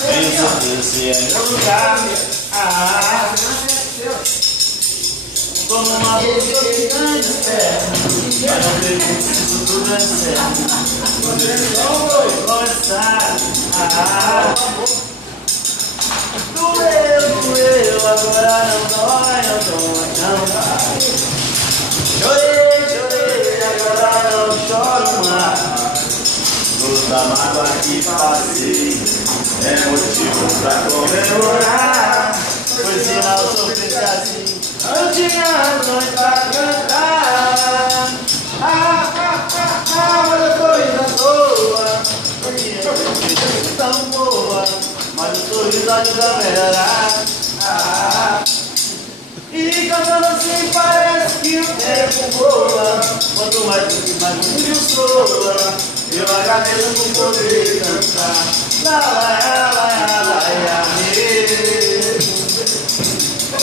Tenho certeza se é meu lugar. Tô numa busca de grande perna, mas não acredito que isso tudo é certo. Você não foi começar. Doeu, agora não dói, não vai. Chorei, agora não choro mais. Toda mágoa que passei é motivo pra comemorar. Pois se não sofresse assim, não tinha noite pra cantar. Mas eu tô indo à toa, porque a vida é tão boa, mas o sorriso ajuda a melhorar. E cantando assim parece que o tempo voa. Quanto mais o rio soa, eu agradeço por poder cantar.